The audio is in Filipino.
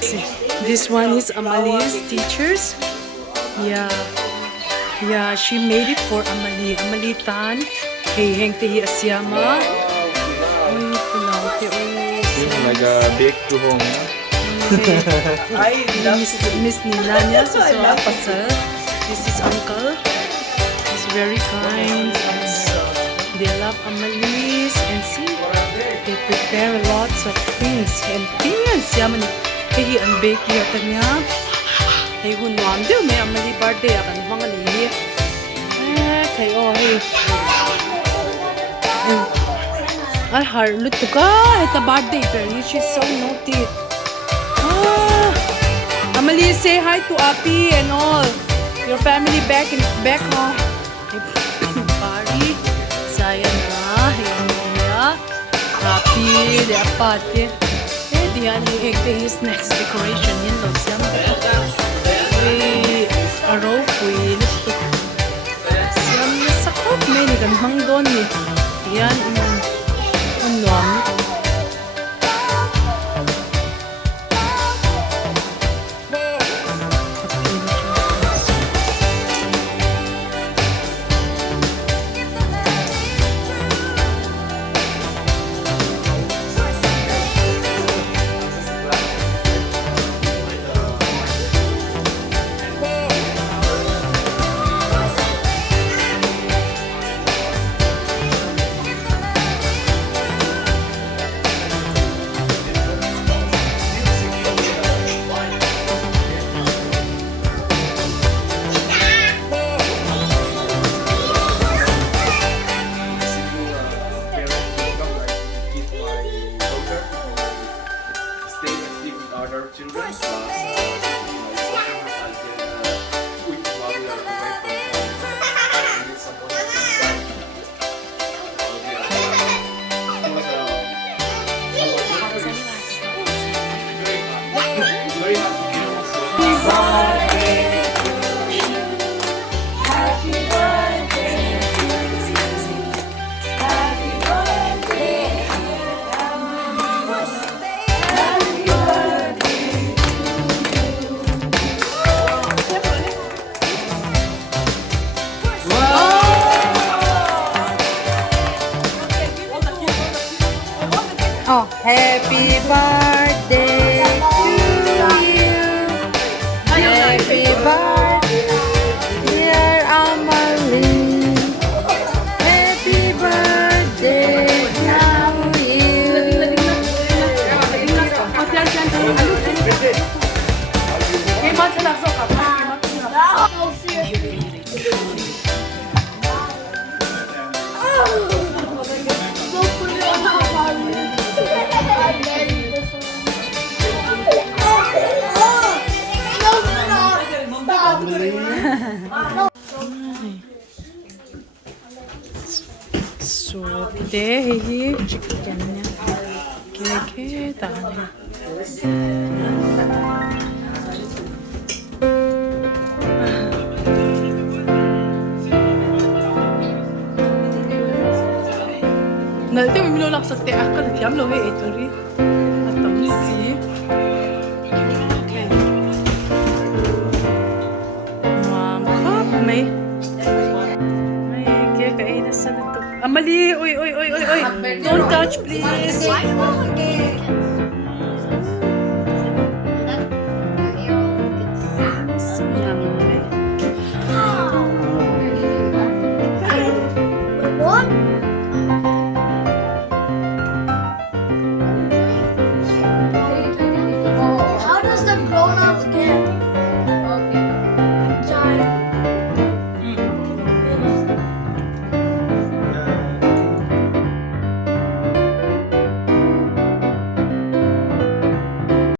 This one is Amali's teachers. Yeah. Yeah, she made it for Amali. Amali Tan. Hey, heng tehi asyama. Oy, pulaute. Oy. Like a big to home. I Miss Nina niya. So, pasal. This is uncle. He's very kind. They love Amalis. And see, they prepare lots of things. And tingnan siya man. Hey, unbake yata niya. Hey, hunwam. Di may Amali birthday. Akan mga lihi. Okay, oh, hey. Ay, harlut to ka. It's a birthday, pero she's so naughty. Amali, say hi to Api and all. Your family back home. Party. Saya na. Hiya. Happy. De apate. Eh, diyan his next decoration. Yan, love siya. Uy, araw, uy. Siyam na sakot. May niganhang doon eh. Yan, ano. Other children. Oh, happy birthday to you. Happy birthday, dear Amalie. Happy birthday to you. So, today, chicken niya. Okay, tahan. Nanti may minulak sa te akal diam lo he ito rin. Atong si. Okay. May kaya kainas na to. Amali, oy. Don't touch, please.